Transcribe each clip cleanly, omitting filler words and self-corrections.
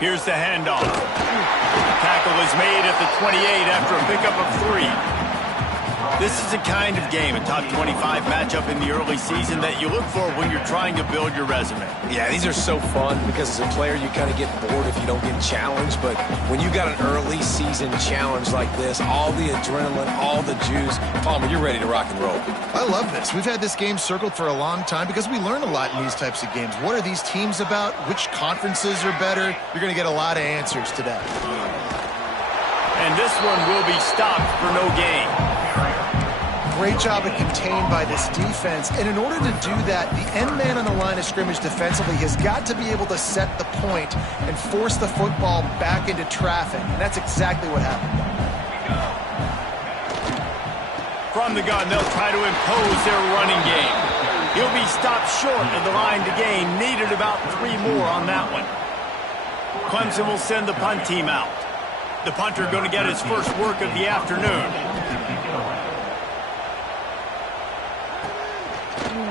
Here's the handoff. Tackle is made at the 28 after a pickup of 3. This is the kind of game, a top 25 matchup in the early season, that you look for when you're trying to build your resume. Yeah, these are so fun because as a player, you kind of get bored if you don't get challenged. But when you got an early season challenge like this, all the adrenaline, all the juice, Palmer, you're ready to rock and roll. I love this. We've had this game circled for a long time because we learn a lot in these types of games. What are these teams about? Which conferences are better? You're going to get a lot of answers today. And this one will be stopped for no gain. Great job of contained by this defense. And in order to do that, the end man on the line of scrimmage defensively has got to be able to set the point and force the football back into traffic. And that's exactly what happened. From the gun, they'll try to impose their running game. He'll be stopped short of the line to gain. Needed about 3 more on that one. Clemson will send the punt team out. The punter going to get his first work of the afternoon.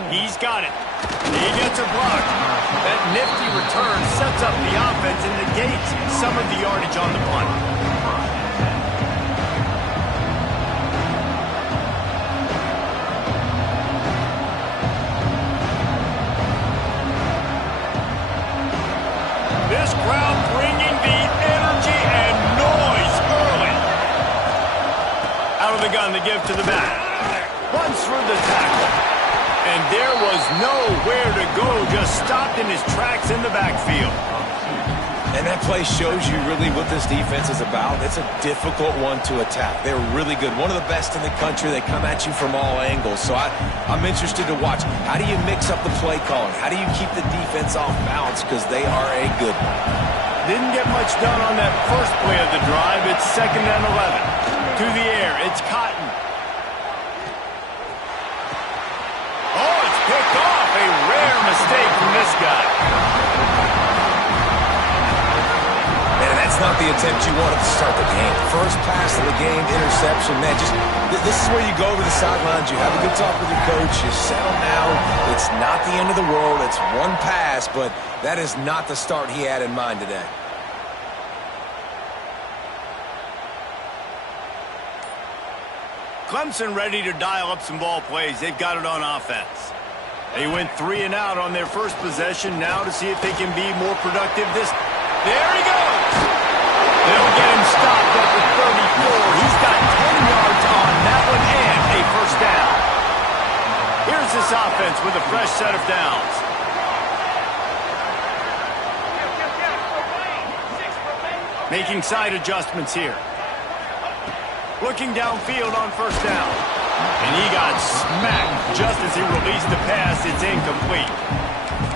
He's got it. He gets a block. That nifty return sets up the offense and negates some of the yardage on the punt. This crowd bringing the energy and noise early. Out of the gun to give to the back. Runs through the tackle. And there was nowhere to go, just stopped in his tracks in the backfield. And that play shows you really what this defense is about. It's a difficult one to attack. They're really good. One of the best in the country. They come at you from all angles. So I'm interested to watch. How do you mix up the play calling? How do you keep the defense off balance? Because they are a good one. Didn't get much done on that first play of the drive. It's 2nd and 11. To the air, it's Cotton. Picked off, a rare mistake from this guy. Man, that's not the attempt you wanted to start the game. First pass of the game, interception. Man, this is where you go over the sidelines. You have a good talk with your coach. You settle down. It's not the end of the world. It's one pass, but that is not the start he had in mind today. Clemson ready to dial up some ball plays. They've got it on offense. They went 3 and out on their first possession. Now to see if they can be more productive. There he goes. They'll get him stopped at the 34. He's got 10 yards on that one and a first down. Here's this offense with a fresh set of downs. Making side adjustments here. Looking downfield on first down. And he got smacked just as he released the pass. It's incomplete.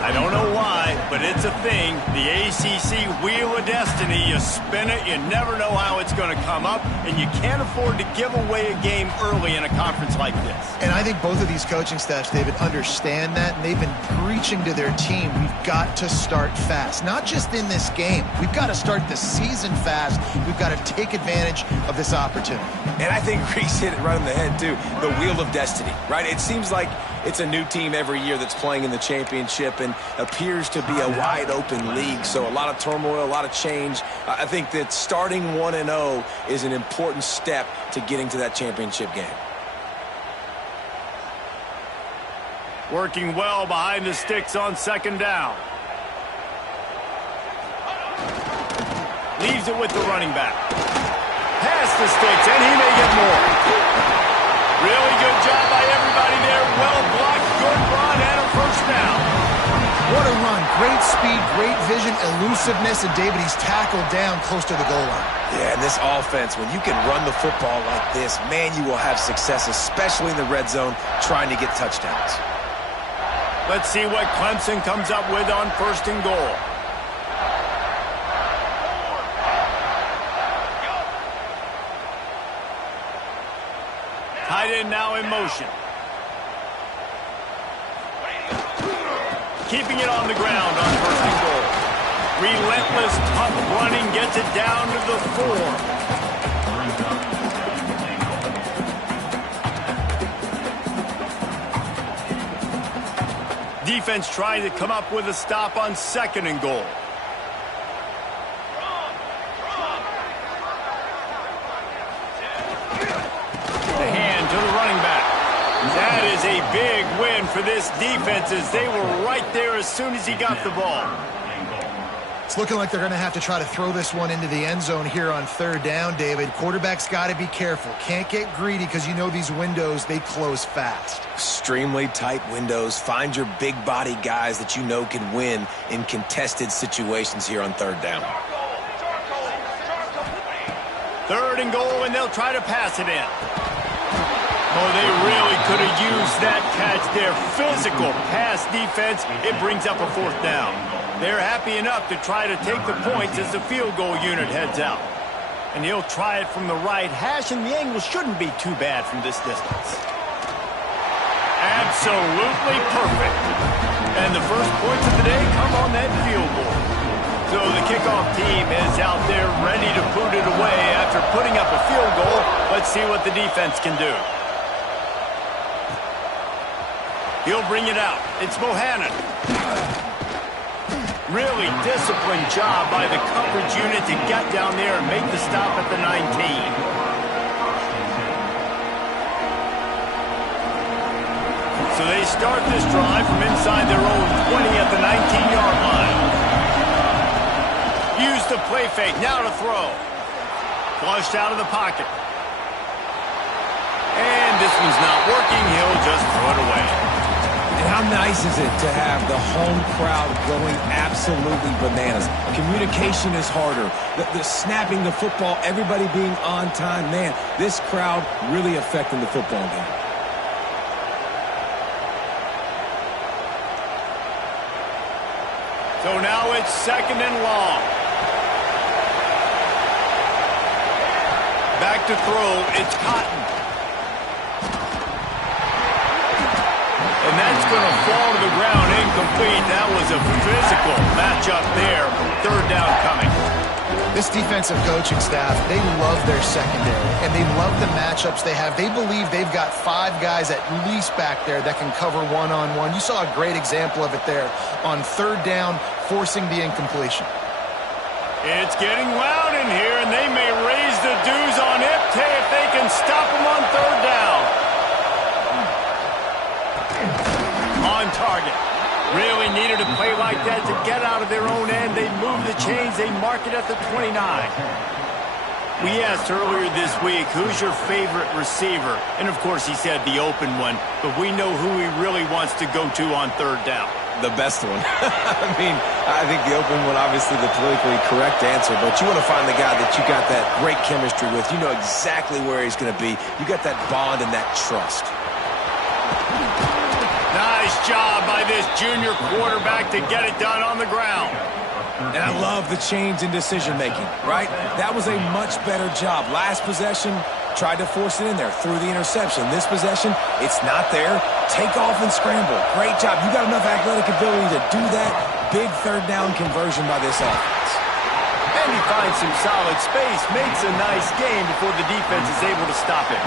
I don't know why, but it's a thing. The ACC Wheel of Destiny. You spin it, you never know how it's going to come up, and you can't afford to give away a game early in a conference like this. And I think both of these coaching staffs, David, understand that, and they've been preaching to their team, we've got to start fast. Not just in this game. We've got to start the season fast. We've got to take advantage of this opportunity. And I think Reese hit it right on the head, too. The Wheel of Destiny, right? It seems like it's a new team every year that's playing in the championship and appears to be a wide-open league. So a lot of turmoil, a lot of change. I think that starting 1-0 is an important step to getting to that championship game. Working well behind the sticks on second down. Leaves it with the running back. Past the sticks, and he may get more. Really good job by everybody there. Well blocked, good run, and a first down. What a run. Great speed, great vision, elusiveness, and David, he's tackled down close to the goal line. Yeah, and this offense, when you can run the football like this, man, you will have success, especially in the red zone, trying to get touchdowns. Let's see what Clemson comes up with on 1st and goal. Tight end now in motion. Keeping it on the ground on 1st and goal. Relentless, tough running gets it down to the 4. Defense trying to come up with a stop on 2nd and goal. win for this defense as they were right there as soon as he got the ball. It's looking like they're going to have to try to throw this one into the end zone here on third down, David. Quarterback's got to be careful. Can't get greedy because you know these windows, they close fast. Extremely tight windows. Find your big body guys that you know can win in contested situations here on third down. Third and goal, and they'll try to pass it in. Oh, they really could have used that catch there. Physical pass defense. It brings up a fourth down. They're happy enough to try to take the points as the field goal unit heads out. And he'll try it from the right hash, and the angle shouldn't be too bad from this distance. Absolutely perfect. And the first points of the day come on that field goal. So the kickoff team is out there ready to put it away after putting up a field goal. Let's see what the defense can do. He'll bring it out. It's Bohannon. Really disciplined job by the coverage unit to get down there and make the stop at the 19. So they start this drive from inside their own 20 at the 19-yard line. Use the play fake. Now to throw. Flushed out of the pocket. And this one's not working. He'll just throw it away. And how nice is it to have the home crowd going absolutely bananas? Communication is harder. The snapping the football, everybody being on time. Man, this crowd really affecting the football game. So now it's second and long. Back to throw. It's Cotton. And that's going to fall to the ground incomplete. That was a physical matchup there. Third down coming. This defensive coaching staff, they love their secondary, and they love the matchups they have. They believe they've got 5 guys at least back there that can cover one-on-one. You saw a great example of it there on third down, forcing the incompletion. It's getting loud in here, and they may raise the dues on Ipte if they can stop him on third down. On target. Really needed a play like that to get out of their own end. They move the chains. They mark it at the 29. We asked earlier this week, who's your favorite receiver? And, of course, he said the open one. But we know who he really wants to go to on third down. The best one. I mean, I think the open one, obviously the politically correct answer, but you want to find the guy that you got that great chemistry with. You know exactly where he's going to be. You got that bond and that trust. Nice job by this junior quarterback to get it done on the ground. And I love the change in decision-making, right? That was a much better job. Last possession, tried to force it in there, threw the interception. This possession, it's not there. Take off and scramble. Great job. You got enough athletic ability to do that. Big third down conversion by this offense. And he finds some solid space, makes a nice game before the defense is able to stop it.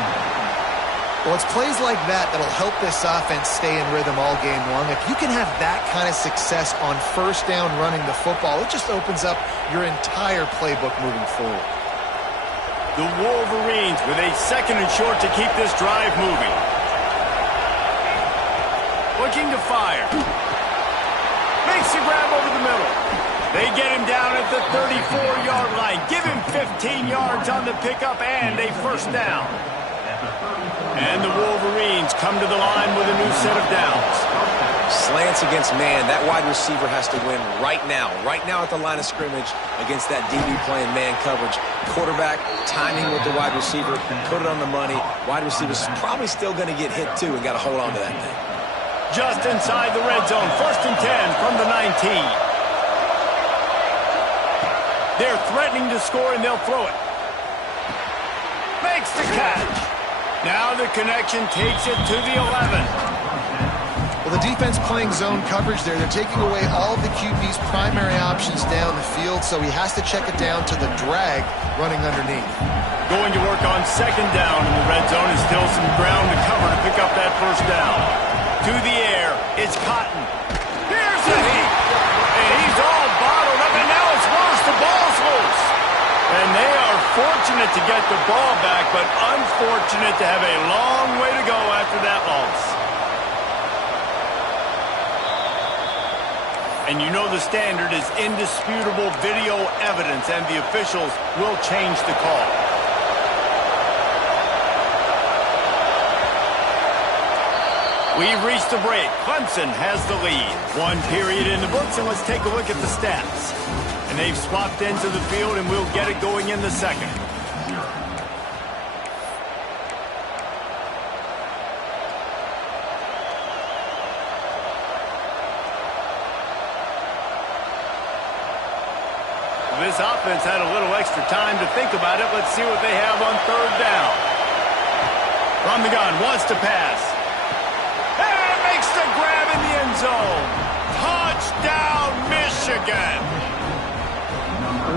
Well, it's plays like that that'll help this offense stay in rhythm all game long. If you can have that kind of success on first down running the football, it just opens up your entire playbook moving forward. The Wolverines with a second and short to keep this drive moving. Looking to fire. Makes the grab over the middle. They get him down at the 34-yard line. Give him 15 yards on the pickup and a first down. And the Wolverines come to the line with a new set of downs. Slants against man. That wide receiver has to win right now. Right now at the line of scrimmage against that DB playing man coverage. Quarterback timing with the wide receiver. Put it on the money. Wide receiver's probably still going to get hit too and got to hold on to that thing. Just inside the red zone. First and 10 from the 19. They're threatening to score and they'll throw it. Makes the catch. Now the connection takes it to the 11. Well, the defense playing zone coverage there. They're taking away all of the QB's primary options down the field, so he has to check it down to the drag running underneath. Going to work on second down in the red zone is still some ground to cover to pick up that first down. To the air, it's Cotton. Here's the heat. And he's all bottled up, and now it's worse. The ball's loose. And they are fortunate to get the ball back, but unfortunate to have a long way to go after that loss. And you know the standard is indisputable video evidence, and the officials will change the call. We've reached the break. Clemson has the lead. One period in the books, and let's take a look at the stats. And they've swapped into the field, and we'll get it going in the second. This offense had a little extra time to think about it. Let's see what they have on third down. From the gun, wants to pass. And makes the grab in the end zone. Touchdown, Michigan.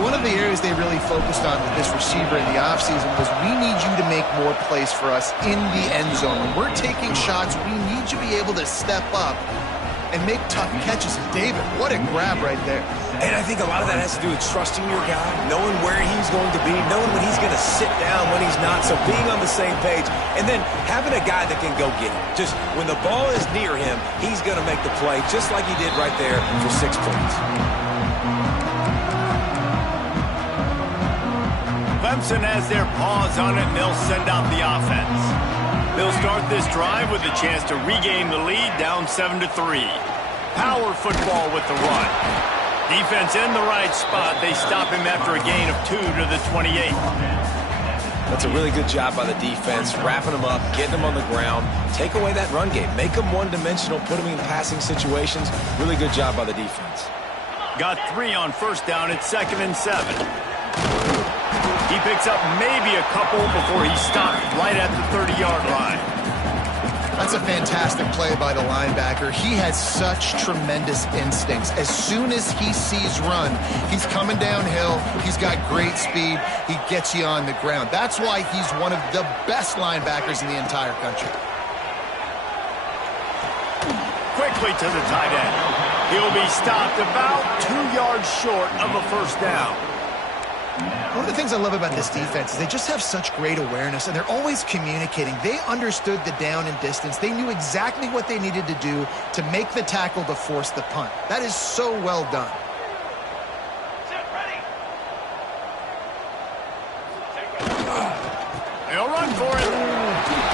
One of the areas they really focused on with this receiver in the offseason was we need you to make more plays for us in the end zone. When we're taking shots, we need you to be able to step up and make tough catches. And David, what a grab right there. And I think a lot of that has to do with trusting your guy, knowing where he's going to be, knowing when he's going to sit down, when he's not, so being on the same page, and then having a guy that can go get it. Just when the ball is near him, he's going to make the play, just like he did right there for 6 points. Clemson has their paws on it, and they'll send out the offense. They'll start this drive with a chance to regain the lead, down 7-3. Power football with the run. Defense in the right spot. They stop him after a gain of 2 to the 28. That's a really good job by the defense, wrapping him up, getting him on the ground, take away that run game, make him one-dimensional, put him in passing situations. Really good job by the defense. Got 3 on first down. It's 2nd and 7. He picks up maybe a couple before he stopped right at the 30-yard line. That's a fantastic play by the linebacker. He has such tremendous instincts. As soon as he sees run, he's coming downhill. He's got great speed. He gets you on the ground. That's why he's one of the best linebackers in the entire country. Quickly to the tight end. He'll be stopped about 2 yards short of a first down. One of the things I love about this defense is they just have such great awareness, and they're always communicating. They understood the down and distance. They knew exactly what they needed to do to make the tackle to force the punt. That is so well done. They'll run for it.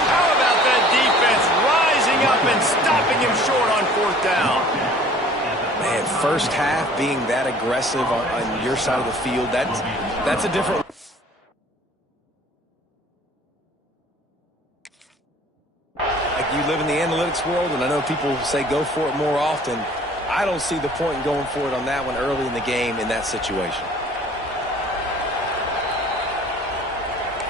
How about that defense rising up and stopping him short on 4th down? Man, first half being that aggressive on your side of the field, that's a different... Like, you live in the analytics world, and I know people say go for it more often. I don't see the point in going for it on that one early in the game in that situation.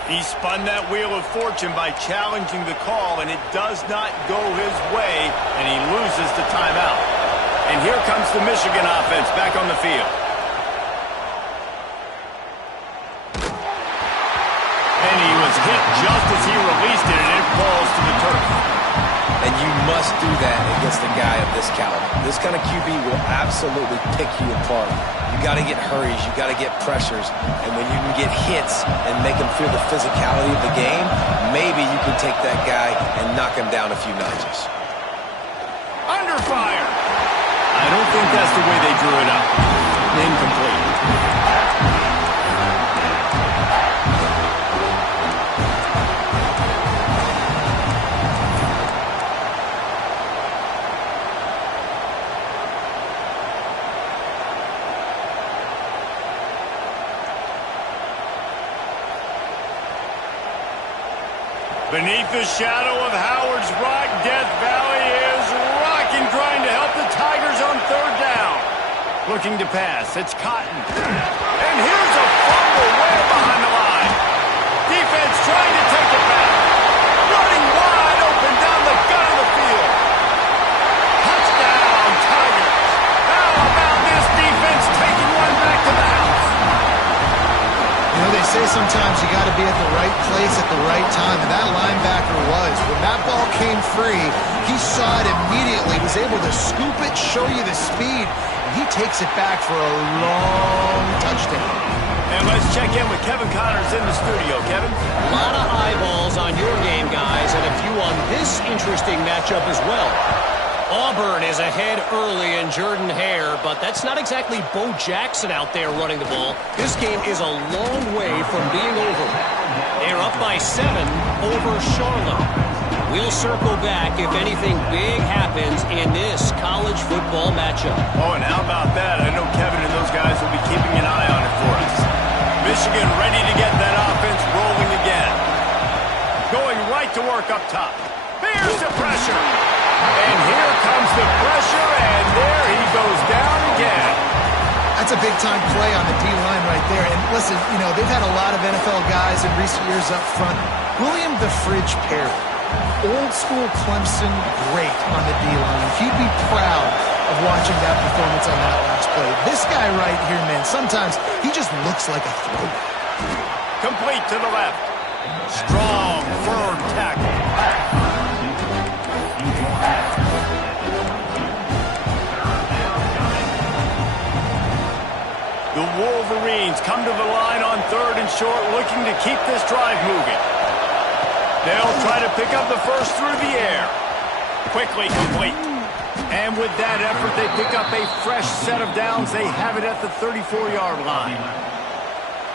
He spun that wheel of fortune by challenging the call, and it does not go his way, and he loses the timeout. And here comes the Michigan offense back on the field. And he was hit just as he released it, and it falls to the turf. And you must do that against a guy of this caliber. This kind of QB will absolutely pick you apart. You got to get hurries, you got to get pressures, and when you can get hits and make him feel the physicality of the game, maybe you can take that guy and knock him down a few notches. Under fire. I don't think that's the way they drew it up. Incomplete. Beneath the shadow of Howard's Rock, Death Valley is rocking, trying to help the Tigers on 3rd down. Looking to pass, it's Cotton. And here's a fumble way behind the line. Defense trying to take it back. Running wide open down the gut of the field. Touchdown, Tigers. How about this defense taking one back to the house? You know, they say sometimes you got to be at the right place at the right time, and that linebacker was. When that ball came free, he saw it immediately, was able to scoop it, show you the speed, and he takes it back for a long touchdown. And let's check in with Kevin Connors in the studio. Kevin? A lot of eyeballs on your game, guys, and a few on this interesting matchup as well. Auburn is ahead early in Jordan-Hare, but that's not exactly Bo Jackson out there running the ball. This game is a long way from being over. They're up by 7 over Charlotte. We'll circle back if anything big happens in this college football matchup. Oh, and how about that? I know Kevin and those guys will be keeping an eye on it for us. Michigan ready to get that offense rolling again. Going right to work up top. Here's the pressure. And here comes the pressure, and there he goes down again. That's a big-time play on the D-line right there. And listen, you know, they've had a lot of NFL guys in recent years up front. William the Fridge Perry, old-school Clemson great on the D-line. He'd be proud of watching that performance on that last play. This guy right here, man, sometimes he just looks like a throwback. Complete to the left. Strong, firm tackle. The Wolverines come to the line on 3rd and short, looking to keep this drive moving. They'll try to pick up the first through the air. Quickly complete. And with that effort, they pick up a fresh set of downs. They have it at the 34-yard line.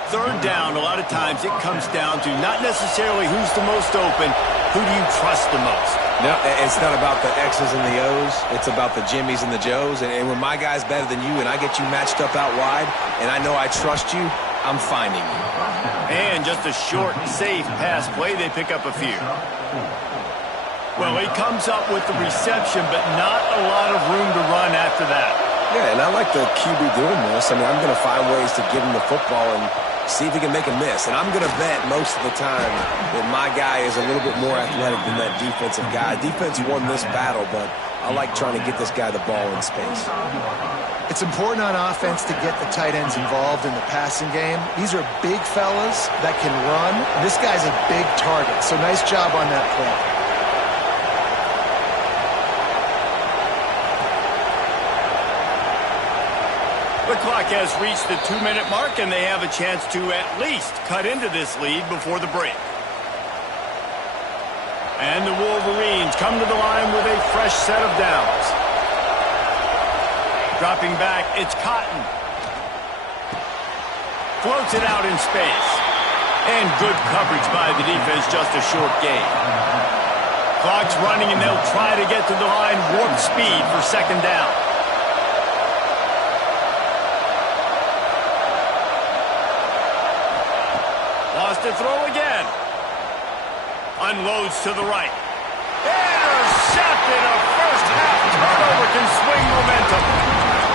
3rd down, a lot of times it comes down to not necessarily who's the most open, who do you trust the most? No, it's not about the X's and the O's. It's about the Jimmies and the Joes. And when my guy's better than you and I get you matched up out wide and I know I trust you, I'm finding you. And just a short, safe pass play, they pick up a few. Well, he comes up with the reception, but not a lot of room to run after that. Yeah, and I like the QB doing this. I mean, I'm going to find ways to give him the football and see if he can make a miss. And I'm going to bet most of the time that my guy is a little bit more athletic than that defensive guy. Defense won this battle, but I like trying to get this guy the ball in space. It's important on offense to get the tight ends involved in the passing game. These are big fellas that can run. This guy's a big target, so nice job on that play. The clock has reached the 2-minute mark, and they have a chance to at least cut into this lead before the break. And the Wolverines come to the line with a fresh set of downs. Dropping back, it's Cotton. Floats it out in space. And good coverage by the defense, just a short gain. Clock's running, and they'll try to get to the line warp speed for 2nd down. To throw again. Unloads to the right. Intercepted. A first half turnover can swing momentum.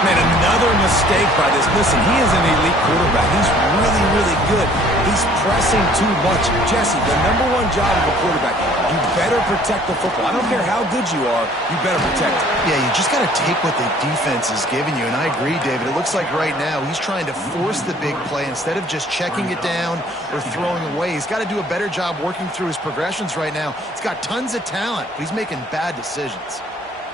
Man, another mistake by this. Listen, he is an elite quarterback. He's really, really good. He's pressing too much. Jesse, the #1 job of a quarterback, you better protect the football. I don't care how good you are, you better protect it. Yeah, you just got to take what the defense is giving you, and I agree, David. It looks like right now he's trying to force the big play instead of just checking it down or throwing away. He's got to do a better job working through his progressions right now. He's got tons of talent, but he's making bad decisions.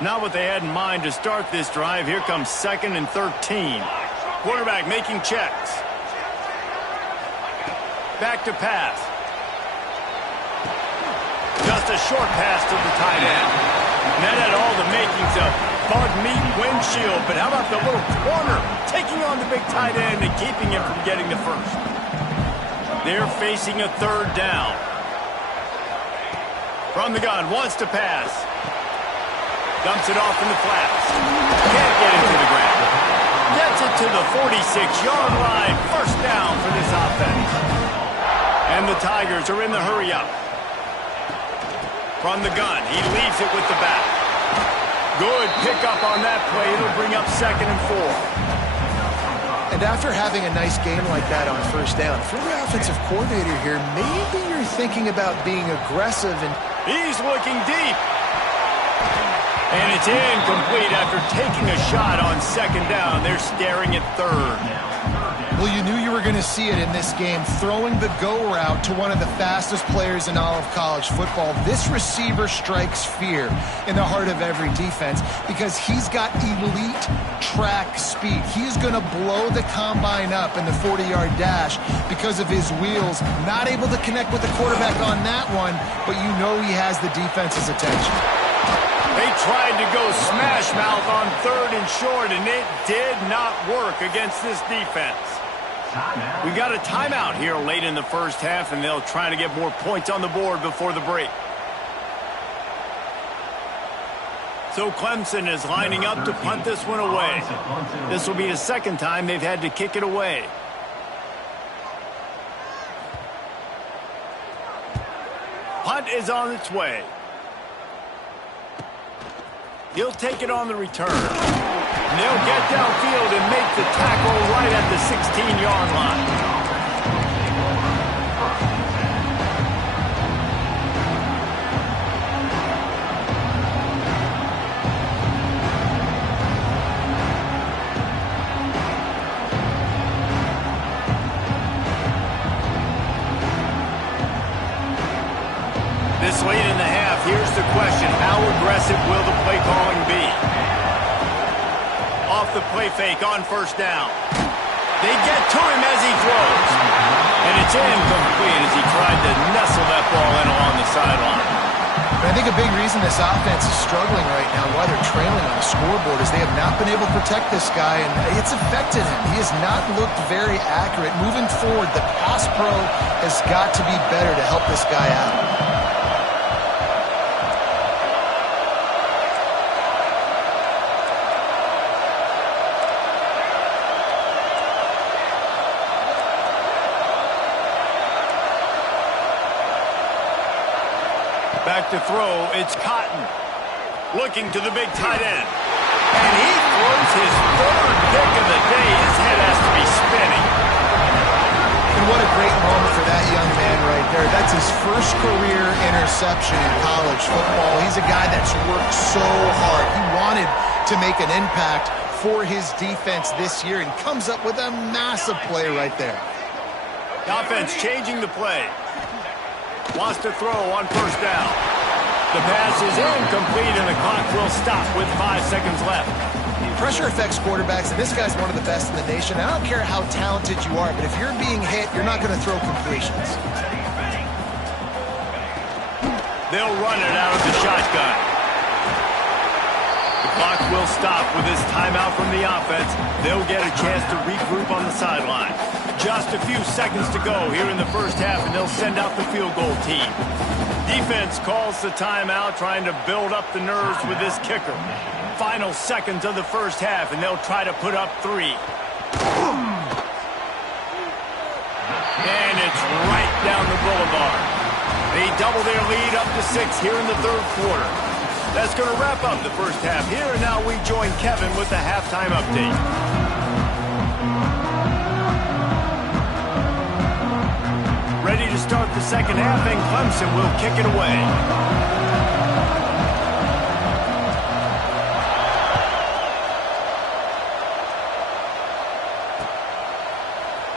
Not what they had in mind to start this drive. Here comes 2nd and 13. Quarterback making checks. Back to pass. Just a short pass to the tight end. And that had all the makings of bug meat windshield, but how about the little corner taking on the big tight end and keeping him from getting the first? They're facing a 3rd down. From the gun, wants to pass. Dumps it off in the flats. Can't get it to the ground. Gets it to the 46-yard line. 1st down for this offense. And the Tigers are in the hurry-up. From the gun, he leaves it with the back. Good pickup on that play. It'll bring up 2nd and 4. And after having a nice game like that on 1st down, if you're the offensive coordinator here, maybe you're thinking about being aggressive. And he's looking deep. And it's incomplete after taking a shot on 2nd down. They're staring at 3rd. Well, you knew you were going to see it in this game, throwing the go route to one of the fastest players in all of college football. This receiver strikes fear in the heart of every defense because he's got elite track speed. He's going to blow the combine up in the 40-yard dash because of his wheels. Not able to connect with the quarterback on that one, but you know he has the defense's attention. They tried to go smash mouth on 3rd and short, and it did not work against this defense. We got a timeout here late in the first half, and they'll try to get more points on the board before the break. So Clemson is lining up to punt this one away. This will be the second time they've had to kick it away. Punt is on its way. He'll take it on the return. And they'll get downfield and make the tackle right at the 16-yard line. This late in the half, here's the question. How aggressive will the play calling be? Off the play fake on 1st down. They get to him as he throws. And it's incomplete as he tried to nestle that ball in along the sideline. I think a big reason this offense is struggling right now, why they're trailing on the scoreboard, is they have not been able to protect this guy, and it's affected him. He has not looked very accurate. Moving forward, the pass pro has got to be better to help this guy out. Back to throw, it's Cotton. Looking to the big tight end. And he throws his 3rd pick of the day. His head has to be spinning. And what a great moment for that young man right there. That's his first career interception in college football. He's a guy that's worked so hard. He wanted to make an impact for his defense this year and comes up with a massive play right there. The offense changing the play. Wants to throw on 1st down. The pass is incomplete, and the clock will stop with 5 seconds left. Pressure affects quarterbacks, and this guy's one of the best in the nation. I don't care how talented you are, but if you're being hit, you're not going to throw completions. They'll run it out of the shotgun. The clock will stop with this timeout from the offense. They'll get a chance to regroup on the sideline. Just a few seconds to go here in the first half, and they'll send out the field goal team. Defense calls the timeout, trying to build up the nerves with this kicker. Final seconds of the first half, and they'll try to put up 3. And it's right down the boulevard. They double their lead up to 6 here in the 3rd quarter. That's going to wrap up the first half here, and now we join Kevin with the halftime update. Ready to start the second half, and Clemson will kick it away.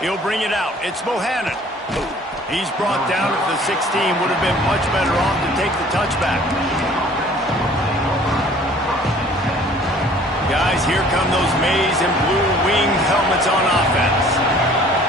He'll bring it out. It's Bohannon. He's brought down at the 16. Would have been much better off to take the touchback. Guys, here come those maize and blue winged helmets on offense.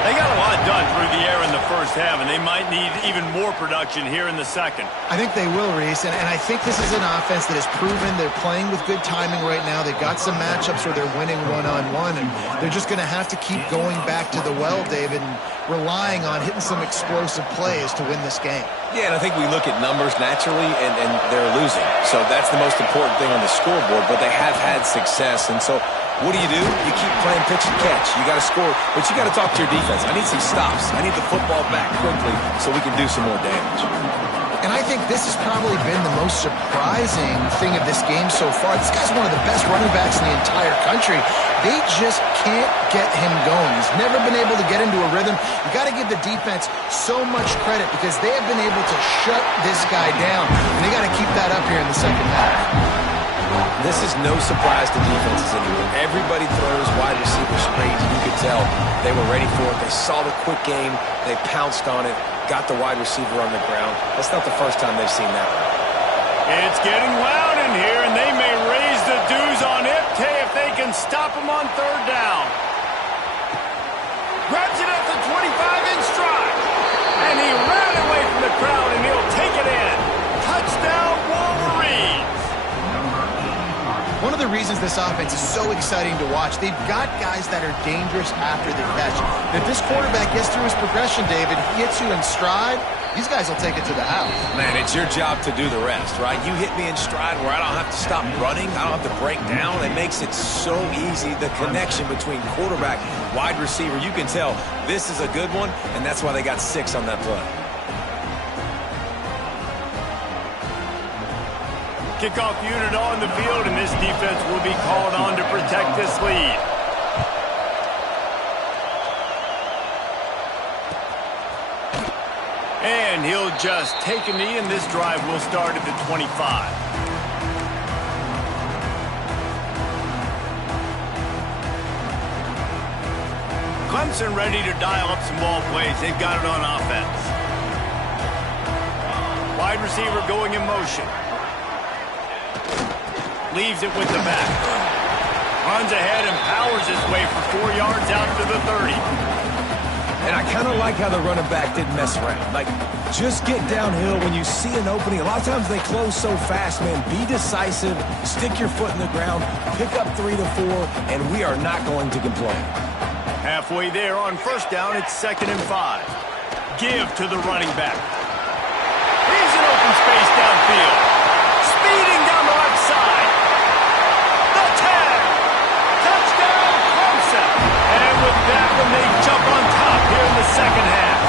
They got a lot done through the air in the first half, and they might need even more production here in the second. I think they will, Reese, and I think this is an offense that has proven they're playing with good timing right now. They've got some matchups where they're winning one-on-one, and they're just going to have to keep going back to the well, David, and relying on hitting some explosive plays to win this game. Yeah, and I think we look at numbers naturally, and they're losing. So that's the most important thing on the scoreboard, but they have had success, and so what do? You keep playing pitch and catch. You got to score, but you got to talk to your defense. I need some stops. I need the football back quickly so we can do some more damage. And I think this has probably been the most surprising thing of this game so far. This guy's one of the best running backs in the entire country. They just can't get him going. He's never been able to get into a rhythm. You got to give the defense so much credit because they have been able to shut this guy down. And they got to keep that up here in the second half. This is no surprise to defenses anymore. Everybody throws wide receiver screens, and you could tell they were ready for it. They saw the quick game. They pounced on it, got the wide receiver on the ground. That's not the first time they've seen that one. It's getting loud in here, and they may raise the dues on Ipte if they can stop him on 3rd down. Grabs it at the 25 in stride. And he ran away from the crowd, and he'll take it in. Touchdown, Wolverines. the reasons this offense is so exciting to watch. They've got guys that are dangerous after the catch. And if this quarterback gets through his progression, David, hits you in stride, these guys will take it to the house. Man, it's your job to do the rest, right? You hit me in stride where I don't have to stop running. I don't have to break down. It makes it so easy. The connection between quarterback, wide receiver, you can tell this is a good one, and that's why they got 6 on that play. Kickoff unit on the field, and this defense will be called on to protect this lead. And he'll just take a knee, and this drive will start at the 25. Clemson ready to dial up some ball plays. They've got it on offense. Wide receiver going in motion. Leaves it with the back. Runs ahead and powers his way for 4 yards out to the 30. And I kind of like how the running back didn't mess around. Like, just get downhill when you see an opening. A lot of times they close so fast, man. Be decisive, stick your foot in the ground, pick up 3 to 4, and we are not going to complain. Halfway there on first down, it's 2nd and 5. Give to the running back. He's in open space downfield. Speeding down the left side. The tag. Touchdown, Clemson. And with that one, they jump on top here in the second half.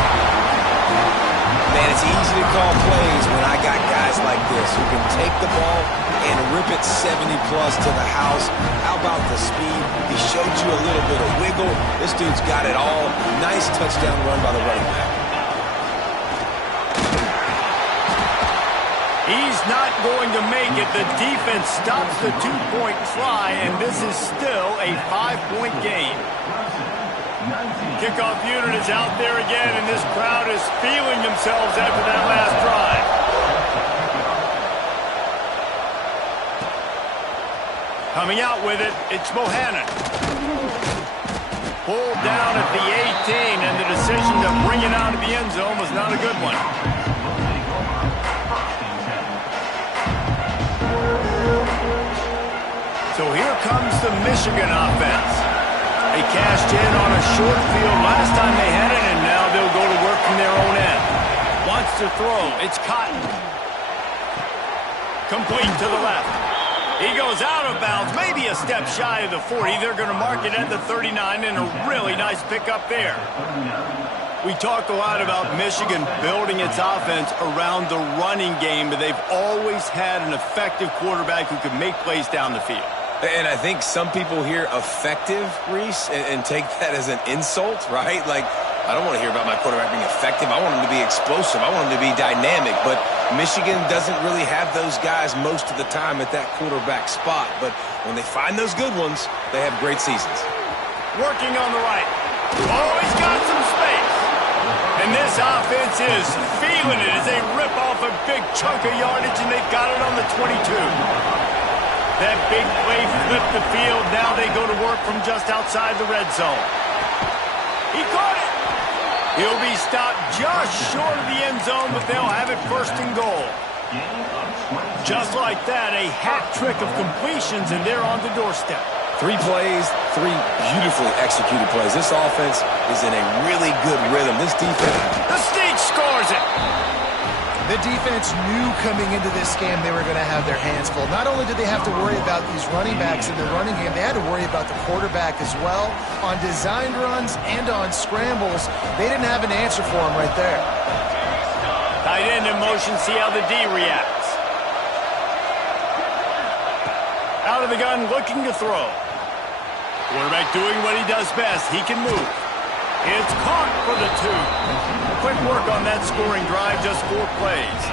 Man, it's easy to call plays when I got guys like this who can take the ball and rip it 70-plus to the house. How about the speed? He showed you a little bit of wiggle. This dude's got it all. Nice touchdown run by the running back. He's not going to make it. The defense stops the 2-point try, and this is still a 5-point game. Kickoff unit is out there again, and this crowd is feeling themselves after that last drive. Coming out with it, it's Bohannon. Pulled down at the 18, and the decision to bring it out of the end zone was not a good one. So here comes the Michigan offense. They cashed in on a short field last time they had it, and now they'll go to work from their own end. Wants to throw. It's Cotton. Complete to the left. He goes out of bounds, maybe a step shy of the 40. They're going to mark it at the 39, and a really nice pickup there. We talk a lot about Michigan building its offense around the running game, but they've always had an effective quarterback who can make plays down the field. And I think some people hear effective, Reese, and take that as an insult, right? Like, I don't want to hear about my quarterback being effective. I want him to be explosive. I want him to be dynamic. But Michigan doesn't really have those guys most of the time at that quarterback spot. But when they find those good ones, they have great seasons. Working on the right. Oh, he's got some space. And this offense is feeling it as they rip off a big chunk of yardage, and they've got it on the 22. That big play flipped the field. Now they go to work from just outside the red zone. He caught it. He'll be stopped just short of the end zone, but they'll have it 1st and goal. Just like that, a hat trick of completions, and they're on the doorstep. 3 plays, 3 beautifully executed plays. This offense is in a really good rhythm. This defense... The Sneak scores it. The defense knew coming into this game they were going to have their hands full. Not only did they have to worry about these running backs in the running game, they had to worry about the quarterback as well. On designed runs and on scrambles, they didn't have an answer for him right there. Tight end in motion, see how the D reacts. Out of the gun, looking to throw. Quarterback doing what he does best. He can move. It's caught for the 2. Quick work on that scoring drive, just 4 plays.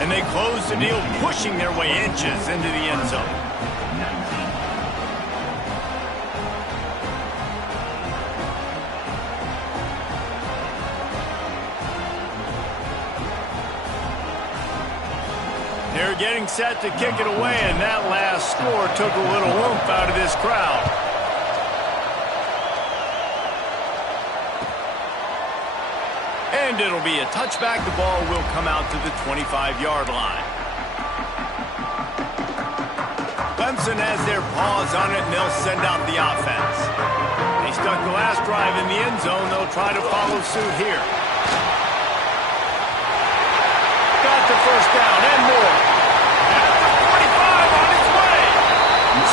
And they close the deal, pushing their way inches into the end zone. They're getting set to kick it away, and that last score took a little oomph out of this crowd. And it'll be a touchback. The ball will come out to the 25-yard line. Clemson has their paws on it, and they'll send out the offense. They stuck the last drive in the end zone. They'll try to follow suit here. Got the first down and more. At the 45 on its way.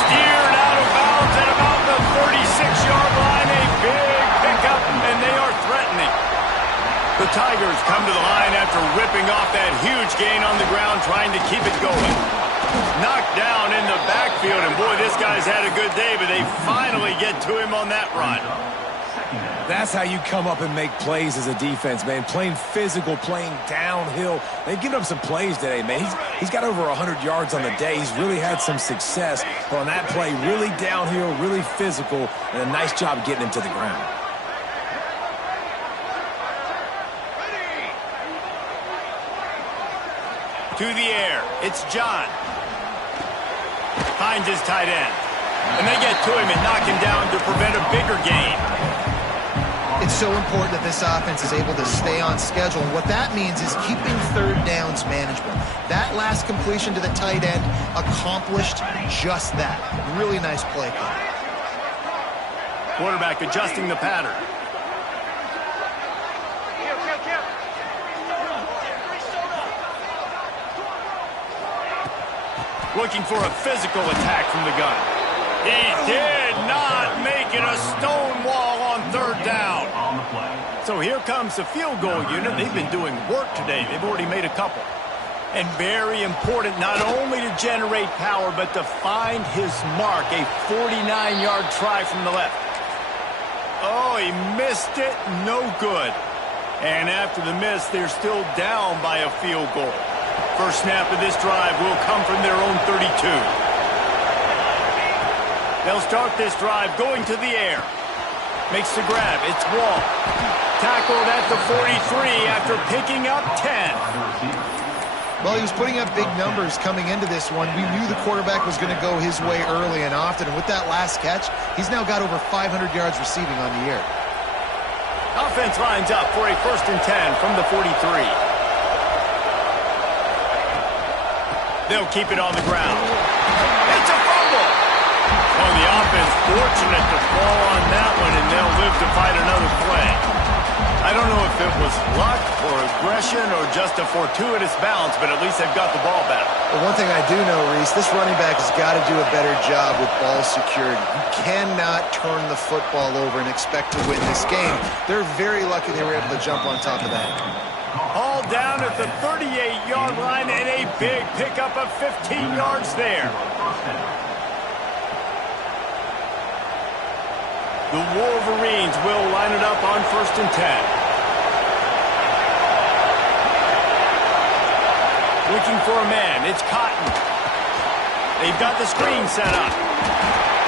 Steered out of bounds at about the 36-yard line. A big pickup, and they are threatening. The Tigers come to the line after ripping off that huge gain on the ground, trying to keep it going. Knocked down in the backfield, and boy, this guy's had a good day, but they finally get to him on that run. That's how you come up and make plays as a defense, man. Playing physical, playing downhill. They've given up some plays today, man. He's got over 100 yards on the day. He's really had some success. But on that play, really downhill, really physical, and a nice job getting him to the ground. To the air, it's John. Finds his tight end. And they get to him and knock him down to prevent a bigger gain. It's so important that this offense is able to stay on schedule. And what that means is keeping third downs manageable. That last completion to the tight end accomplished just that. Really nice play call. Quarterback adjusting the pattern. Looking for a physical attack from the gun. He did not make it a stone wall on third down. So here comes the field goal unit. They've been doing work today. They've already made a couple. And very important not only to generate power, but to find his mark. A 49-yard try from the left. Oh, he missed it. No good. And after the miss, they're still down by a field goal. First snap of this drive will come from their own 32. They'll start this drive going to the air. Makes the grab. It's Wall. Tackled at the 43 after picking up 10. Well, he was putting up big numbers coming into this one. We knew the quarterback was going to go his way early and often. And with that last catch, he's now got over 500 yards receiving on the year. Offense lines up for a 1st and 10 from the 43. They'll keep it on the ground. It's a fumble. Oh, the offense fortunate to fall on that one, and they'll live to fight another play. I don't know if it was luck or aggression or just a fortuitous bounce, but at least they've got the ball back. Well, one thing I do know, Reese, this running back has got to do a better job with ball security. You cannot turn the football over and expect to win this game. They're very lucky they were able to jump on top of that. All down at the 38-yard line, and a big pickup of 15 yards there. The Wolverines will line it up on 1st and 10. Looking for a man. It's Cotton. They've got the screen set up.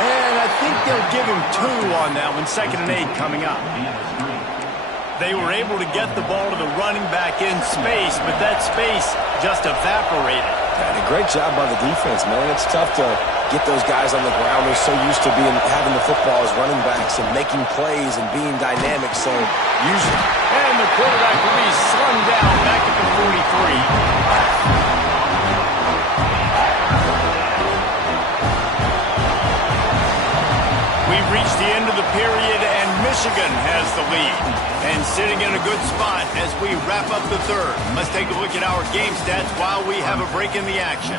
And I think they'll give him 2 on that one. 2nd and 8 coming up. They were able to get the ball to the running back in space, but that space just evaporated. And a great job by the defense, man. It's tough to get those guys on the ground. They're so used to having the football as running backs and making plays and being dynamic. So usually. And the quarterback will be slung down back at the 43. We've reached the end of the period, and Michigan has the lead. And sitting in a good spot as we wrap up the third. Let's take a look at our game stats while we have a break in the action.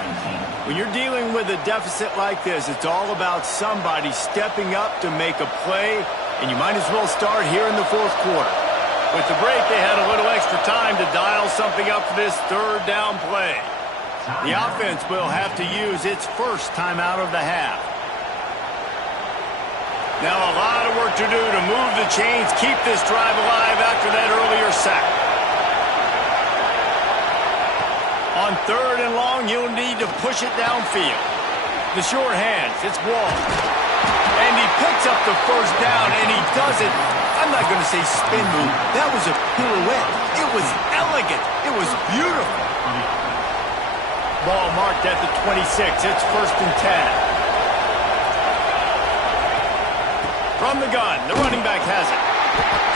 When you're dealing with a deficit like this, it's all about somebody stepping up to make a play, and you might as well start here in the 4th quarter. With the break, they had a little extra time to dial something up for this 3rd down play. The offense will have to use its first timeout of the half. Now a lot of work to do to move the chains, keep this drive alive after that earlier sack. On 3rd and long, you'll need to push it downfield. The short hands, it's Wall. And he picks up the first down, and he does it. I'm not going to say spin move. That was a pirouette. It was elegant. It was beautiful. Ball marked at the 26. It's 1st and 10. From the gun, the running back has it.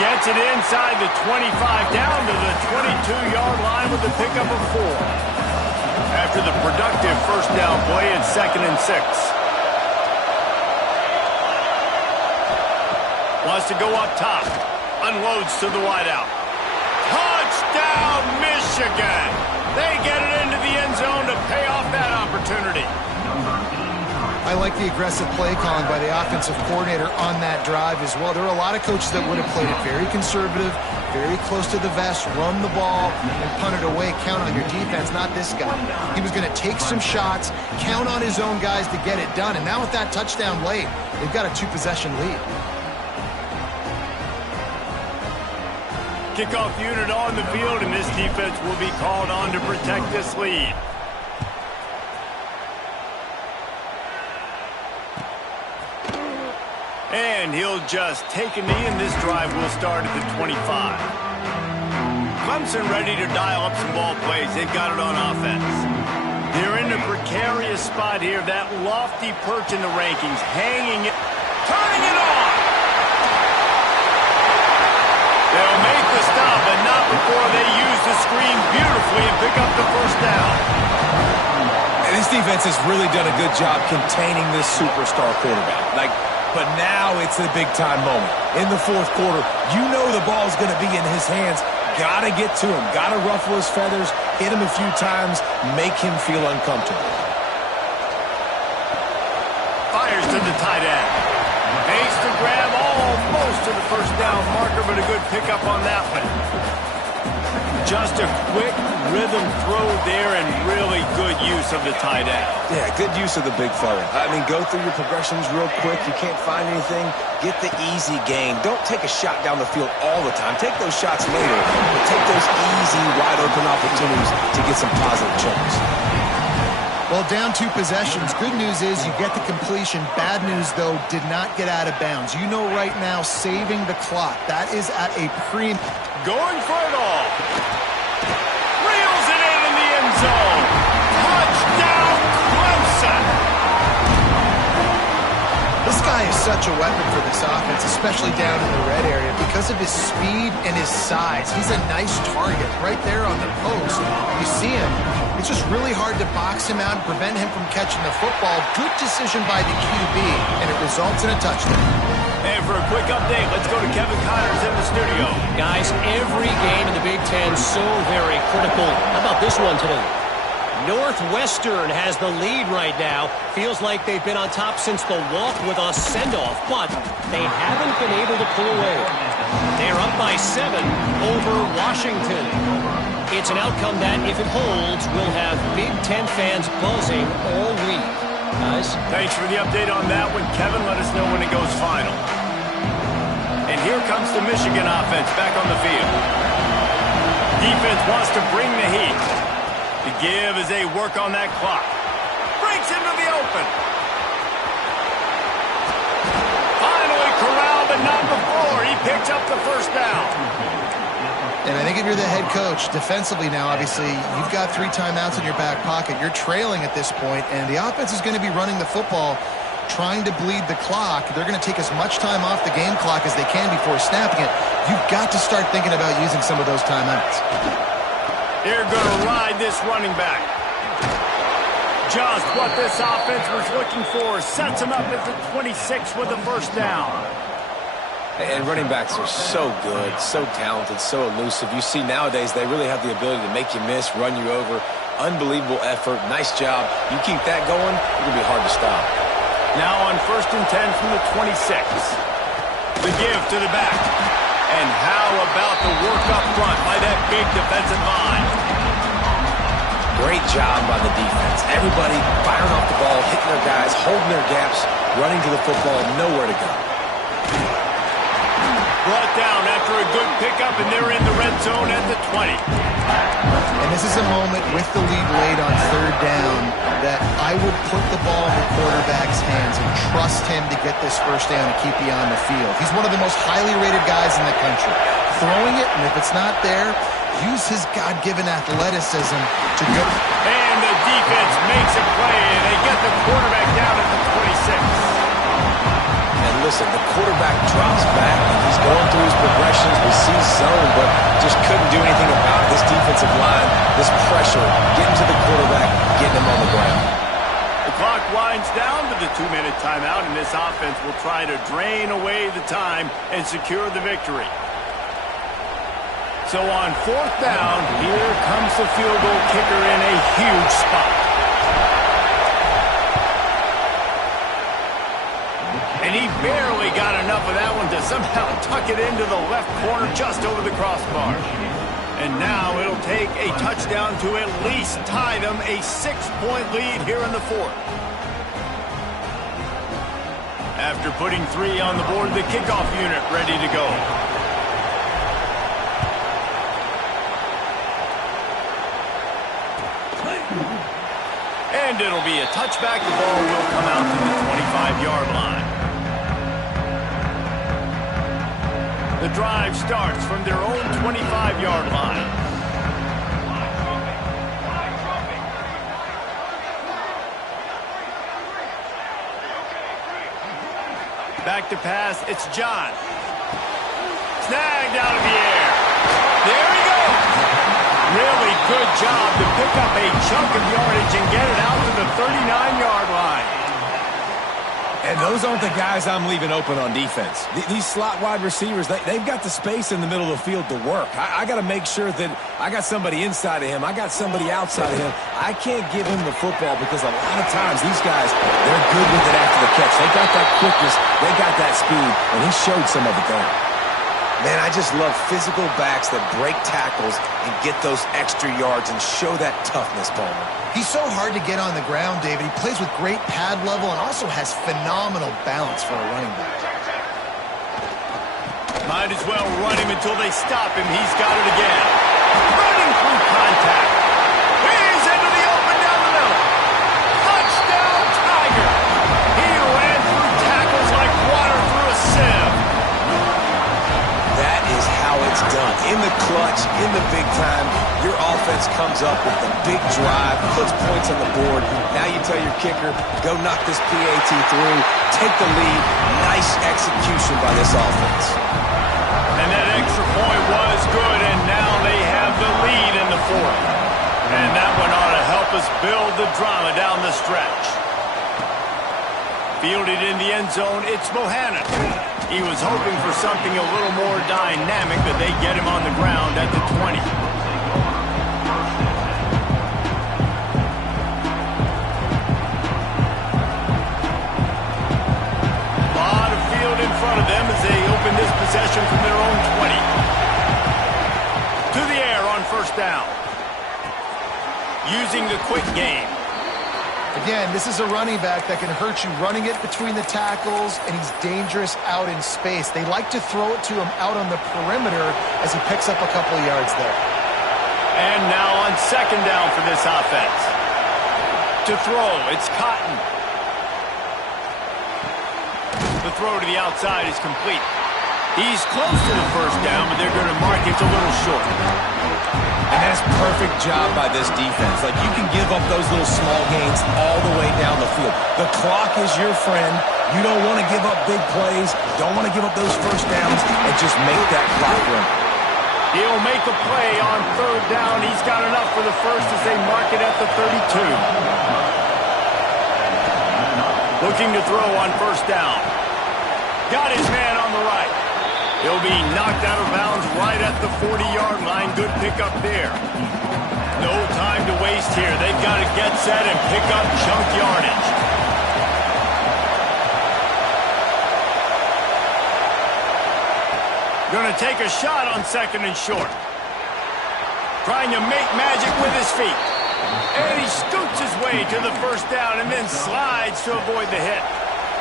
Gets it inside the 25, down to the 22-yard line with the pickup of 4. After the productive first down play, it's 2nd and 6. Wants to go up top. Unloads to the wideout. Touchdown, Michigan! They get it into the end zone to pay off that opportunity. I like the aggressive play calling by the offensive coordinator on that drive as well. There are a lot of coaches that would have played it very conservative, very close to the vest, run the ball, and punt it away. Count on your defense, not this guy. He was going to take some shots, count on his own guys to get it done. And now with that touchdown late, they've got a 2-possession lead. Kickoff unit on the field, and this defense will be called on to protect this lead. And he'll just take a knee, and this drive will start at the 25. Clemson ready to dial up some ball plays. They've got it on offense. They're in a precarious spot here. That lofty perch in the rankings, hanging it, turning it on. They'll make the stop, but not before they use the screen beautifully and pick up the first down. And this defense has really done a good job containing this superstar quarterback. But now it's a big-time moment. In the fourth quarter, you know the ball's going to be in his hands. Got to get to him. Got to ruffle his feathers, hit him a few times, make him feel uncomfortable. Fires to the tight end. Makes the grab almost to the first down marker, but a good pickup on that one. Just a quick rhythm throw there and really good use of the tight end. Yeah, good use of the big fella. I mean, go through your progressions real quick. You can't find anything. Get the easy gain. Don't take a shot down the field all the time. Take those shots later, but take those easy, wide-open opportunities to get some positive chunks. Well, down 2 possessions. Good news is you get the completion. Bad news, though, did not get out of bounds. You know right now, saving the clock. That is at a premium. Going for it all. Reels it in the end zone. Touchdown, Clemson. This guy is such a weapon for this offense, especially down in the red area, because of his speed and his size. He's a nice target right there on the post. You see him. It's just really hard to box him out and prevent him from catching the football. Good decision by the QB, and it results in a touchdown. And for a quick update, let's go to Kevin Connors in the studio. Guys, every game in the Big Ten so very critical. How about this one today? Northwestern has the lead right now. Feels like they've been on top since the walk with a send-off, but they haven't been able to pull away. They're up by 7 over Washington. It's an outcome that, if it holds, will have Big Ten fans buzzing all week. Guys? Thanks for the update on that one, Kevin. Let us know when it goes final. And here comes the Michigan offense back on the field. Defense wants to bring the heat. The give as they work on that clock. Breaks into the open. Finally corralled, but not before. He picks up the first down. And I think if you're the head coach, defensively now, obviously, you've got 3 timeouts in your back pocket. You're trailing at this point, and the offense is going to be running the football, trying to bleed the clock. They're going to take as much time off the game clock as they can before snapping it. You've got to start thinking about using some of those timeouts. They're going to ride this running back. Just what this offense was looking for. Sets him up at the 26 with the first down. And running backs are so good, so talented, so elusive. You see nowadays they really have the ability to make you miss, run you over. Unbelievable effort. Nice job. You keep that going, it'll be hard to stop. Now on 1st and 10 from the 26. The give to the back. And how about the work up front by that big defensive line? Great job by the defense. Everybody firing off the ball, hitting their guys, holding their gaps, running to the football, nowhere to go. Brought down after a good pickup, and they're in the red zone at the 20. And this is a moment with the lead late on 3rd down that I would put the ball in the quarterback's hands and trust him to get this first down and keep you on the field. He's one of the most highly rated guys in the country. Throwing it, and if it's not there, use his God-given athleticism to go. And the defense makes a play, and they get the quarterback down at the 26. And listen, the quarterback drops back. He's going through his progressions. We see zone, but just couldn't do anything about it. This defensive line, this pressure, getting to the quarterback, getting him on the ground. The clock winds down to the 2-minute timeout, and this offense will try to drain away the time and secure the victory. So on 4th down, here comes the field goal kicker in a huge spot. And he barely got enough of that one to somehow tuck it into the left corner just over the crossbar. And now it'll take a touchdown to at least tie them a 6-point lead here in the 4th. After putting 3 on the board, the kickoff unit ready to go. And it'll be a touchback. The ball will come out to the 25-yard line. The drive starts from their own 25-yard line. Back to pass, it's John. Snagged out of the air. There he goes. Really good job to pick up a chunk of yardage and get it out to the 39-yard line. And those aren't the guys I'm leaving open on defense. These slot wide receivers, they've got the space in the middle of the field to work. I got to make sure that I got somebody inside of him. I got somebody outside of him. I can't give him the football because a lot of times these guys, they're good with it after the catch. They got that quickness. They got that speed, and he showed some of it there. Man, I just love physical backs that break tackles and get those extra yards and show that toughness, Palmer. He's so hard to get on the ground, David. He plays with great pad level and also has phenomenal balance for a running back. Might as well run him until they stop him. He's got it again. Running through contact. He's into the open down the middle. Touchdown, Tiger. He ran through tackles like water through a sieve. That is how it's done. In the clutch, in the big time, your offense comes up with the big drive, puts points on the board. Now you tell your kicker, go knock this PAT through, take the lead. Nice execution by this offense. And that extra point was good, and now they have the lead in the 4th. And that one ought to help us build the drama down the stretch. Fielded in the end zone, it's Bohannon. He was hoping for something a little more dynamic, but they get him on the ground at the 20. Lot of field in front of them as they open this possession from their own 20. To the air on 1st down. Using the quick game. Again, this is a running back that can hurt you running it between the tackles, and he's dangerous out in space. They like to throw it to him out on the perimeter as he picks up a couple of yards there. And now on 2nd down for this offense. To throw, it's Cotton. The throw to the outside is complete. He's close to the 1st down, but they're going to mark it a little short. And that's perfect job by this defense. Like, you can give up those little small gains all the way down the field. The clock is your friend. You don't want to give up big plays. Don't want to give up those 1st downs, and just make that clock run. He'll make a play on 3rd down. He's got enough for the 1st as they mark it at the 32. Looking to throw on 1st down. Got his man on the right. He'll be knocked out of bounds right at the 40-yard line. Good pickup there. No time to waste here. They've got to get set and pick up chunk yardage. Going to take a shot on 2nd and short. Trying to make magic with his feet. And he scoots his way to the 1st down and then slides to avoid the hit.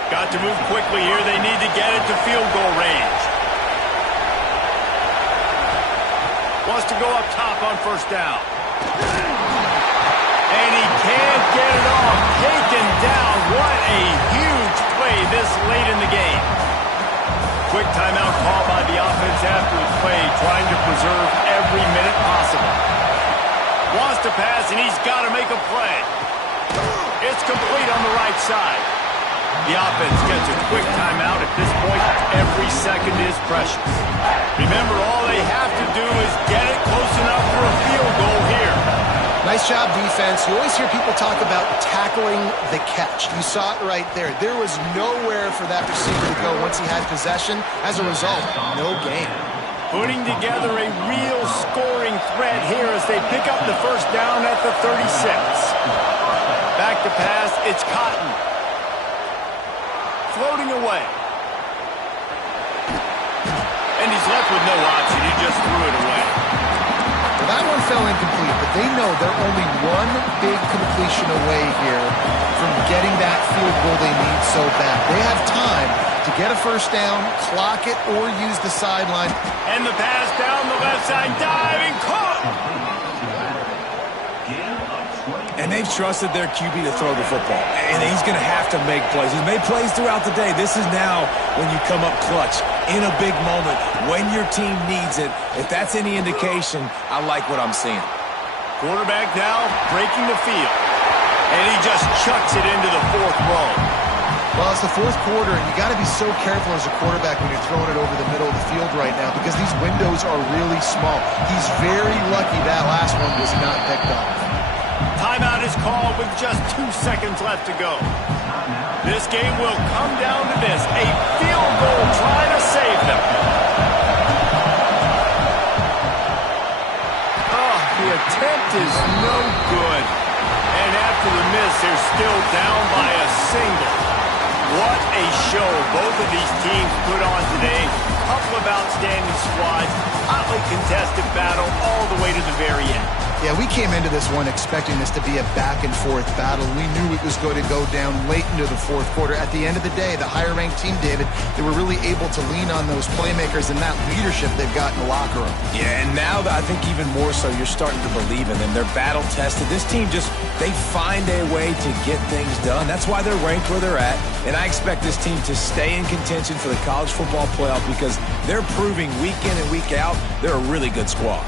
Got to move quickly here. They need to get it to field goal range. Wants to go up top on 1st down. And he can't get it off. Taken down. What a huge play this late in the game. Quick timeout call by the offense after the play, trying to preserve every minute possible. Wants to pass, and he's got to make a play. It's complete on the right side. The offense gets a quick timeout. At this point, every second is precious. Remember, all they have to do is get it close enough for a field goal here. Nice job defense. You always hear people talk about tackling the catch. You saw it right there. There was nowhere for that receiver to go once he had possession. As a result, no gain. Putting together a real scoring threat here as they pick up the first down at the 36. Back to pass, it's Cotton. Floating away. And he's left with no option. He just threw it away. Well, that one fell incomplete, but they know they're only one big completion away here from getting that field goal they need so bad. They have time to get a first down, clock it, or use the sideline. And the pass down the left side, diving, caught! And they've trusted their QB to throw the football. And he's going to have to make plays. He's made plays throughout the day. This is now when you come up clutch in a big moment when your team needs it. If that's any indication, I like what I'm seeing. Quarterback now breaking the field. And he just chucks it into the fourth row. Well, it's the fourth quarter, and you got to be so careful as a quarterback when you're throwing it over the middle of the field right now because these windows are really small. He's very lucky that last one was not picked off. Timeout is called with just 2 seconds left to go. This game will come down to this. A field goal trying to save them. Oh, the attempt is no good. And after the miss, they're still down by a single. What a show both of these teams put on today. Couple of outstanding squads. Hotly contested battle all the way to the very end. Yeah, we came into this one expecting this to be a back-and-forth battle. We knew it was going to go down late into the fourth quarter. At the end of the day, the higher-ranked team, David, they were really able to lean on those playmakers and that leadership they've got in the locker room. Yeah, and now I think even more so, you're starting to believe in them. They're battle-tested. This team they find a way to get things done. That's why they're ranked where they're at. And I expect this team to stay in contention for the college football playoff because they're proving week in and week out they're a really good squad.